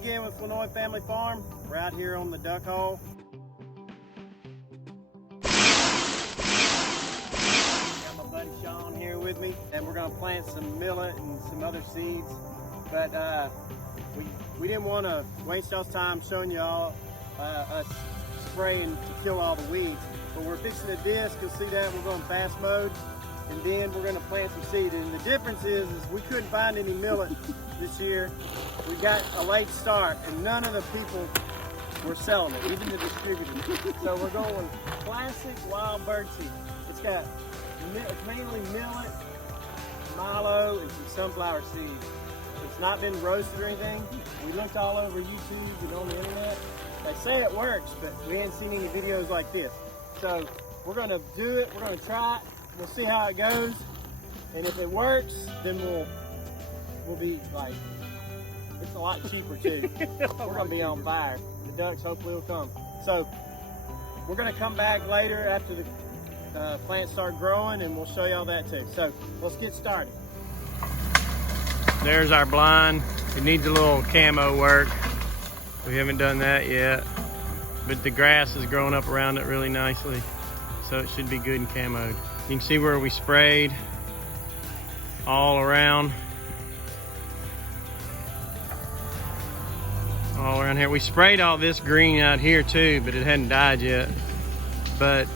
again with Flournoy Family Farm. We're out here on the duck hole. Got my buddy Sean here with me, and we're gonna plant some millet and some other seeds. But we didn't want to waste y'all's time showing y'all us spraying to kill all the weeds. But we're fixing a disc. You'll see that we're going fast mode, and then we're going to plant some seed. And the difference is we couldn't find any millet this year. We got a late start, and none of the people were selling it, even the distributors. So we're going classic wild bird seed. It's mainly millet, milo, and some sunflower seeds. It's not been roasted or anything. We looked all over YouTube and on the internet. They say it works, but we ain't seen any videos like this. So we're gonna do it, we're gonna try it, we'll see how it goes. And if it works, then we'll be like, it's a lot cheaper too. We're gonna be on fire. The ducks hopefully will come. So we're gonna come back later after the plants start growing, and we'll show y'all that too. So let's get started. There's our blind. It needs a little camo work. We haven't done that yet, but the grass is growing up around it really nicely, so it should be good and camoed. You can see where we sprayed all around here. We sprayed all this green out here too, but it hadn't died yet. But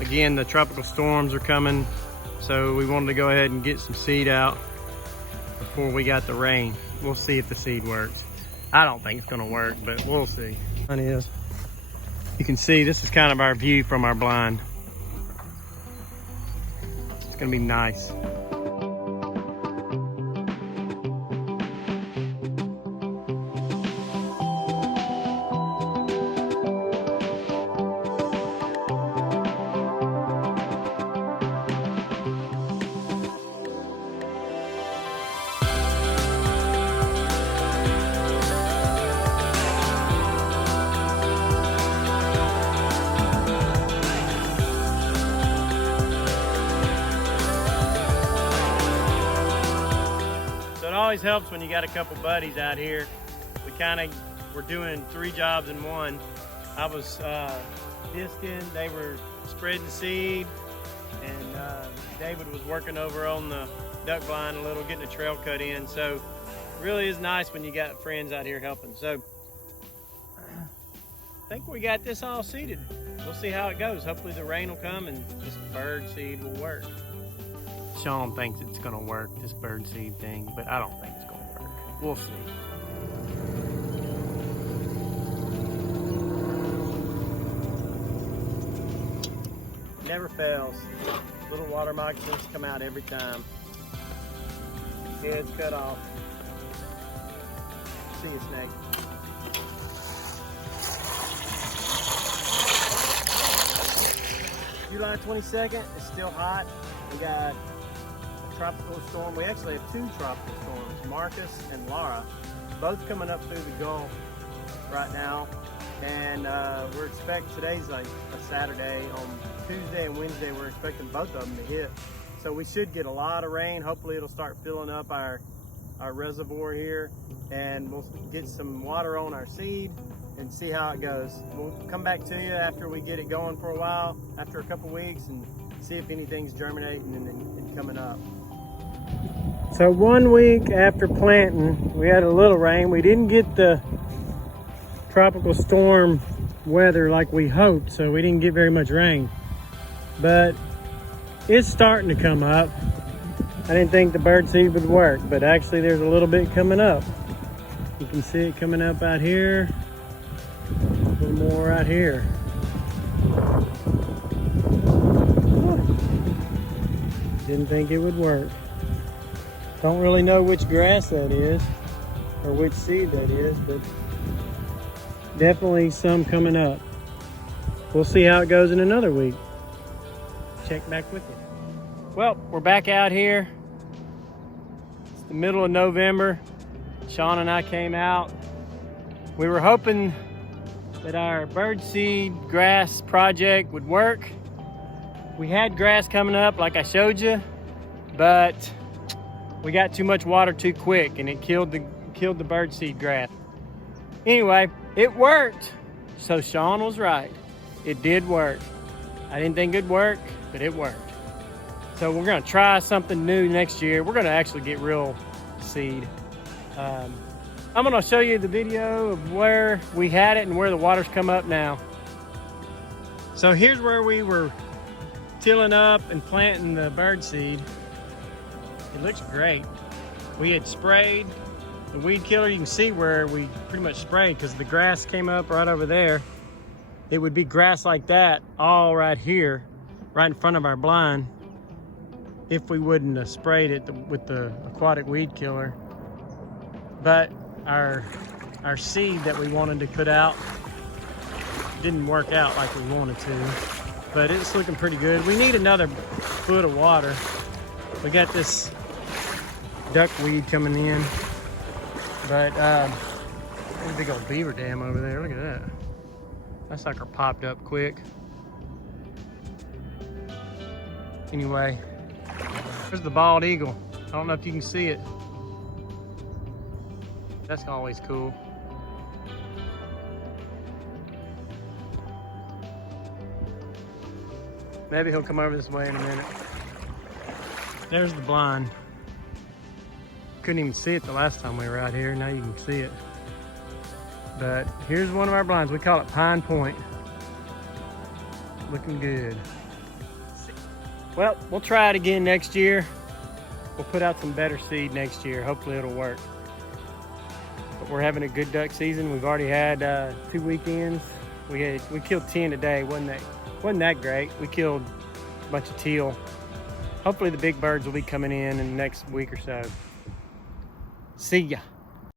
again, the tropical storms are coming, so we wanted to go ahead and get some seed out before we got the rain. We'll see if the seed works. I don't think it's gonna work, but we'll see. It is. You can see this is kind of our view from our blind. It's gonna be nice. It always helps when you got a couple buddies out here. We're doing 3 jobs in one. I was disking, they were spreading seed, and David was working over on the duck blind a little, getting a trail cut in. So it really is nice when you got friends out here helping. So I think we got this all seeded. We'll see how it goes. Hopefully the rain will come and this bird seed will work. Sean thinks it's gonna work, this bird seed thing, but I don't think it's gonna work. We'll see. Never fails. Little water moccasins come out every time. Head's cut off. See you, snake. July 22nd, it's still hot. We got tropical storm. We actually have 2 tropical storms, Marcus and Laura, both coming up through the Gulf right now. And we're expecting, today's like a Saturday, on Tuesday and Wednesday we're expecting both of them to hit. So we should get a lot of rain. Hopefully it'll start filling up our reservoir here, and we'll get some water on our seed and see how it goes. We'll come back to you after we get it going for a while, after a couple weeks, and see if anything's germinating and coming up. So 1 week after planting, we had a little rain. We didn't get the tropical storm weather like we hoped, so we didn't get very much rain. But it's starting to come up. I didn't think the bird seed would work, but actually there's a little bit coming up. You can see it coming up out here, a little more out here. Didn't think it would work. Don't really know which grass that is or which seed that is, but definitely some coming up. We'll see how it goes in another week. Check back with you. Well, we're back out here. It's the middle of November. Sean and I came out. We were hoping that our birdseed grass project would work. We had grass coming up like I showed you, but we got too much water too quick and it killed the birdseed grass. Anyway, it worked. So Sean was right. It did work. I didn't think it'd work, but it worked. So we're gonna try something new next year. We're gonna actually get real seed. I'm gonna show you the video of where we had it and where the water's come up now. So here's where we were tilling up and planting the bird seed. It looks great. We had sprayed the weed killer. You can see where we pretty much sprayed because the grass came up right over there. It would be grass like that all right here, right in front of our blind, if we wouldn't have sprayed it with the aquatic weed killer. But our seed that we wanted to put out didn't work out like we wanted to, but it's looking pretty good. We need another foot of water. We got this duckweed coming in, but there's a big old beaver dam over there. Look at that. That sucker popped up quick. Anyway, there's the bald eagle. I don't know if you can see it. That's always cool. Maybe he'll come over this way in a minute. There's the blind. Couldn't even see it the last time we were out here. Now you can see it. But here's one of our blinds. We call it Pine Point. Looking good. Well, we'll try it again next year. We'll put out some better seed next year. Hopefully it'll work. But we're having a good duck season. We've already had 2 weekends. We killed 10 today. Wasn't that great. We killed a bunch of teal. Hopefully the big birds will be coming in the next week or so. See ya.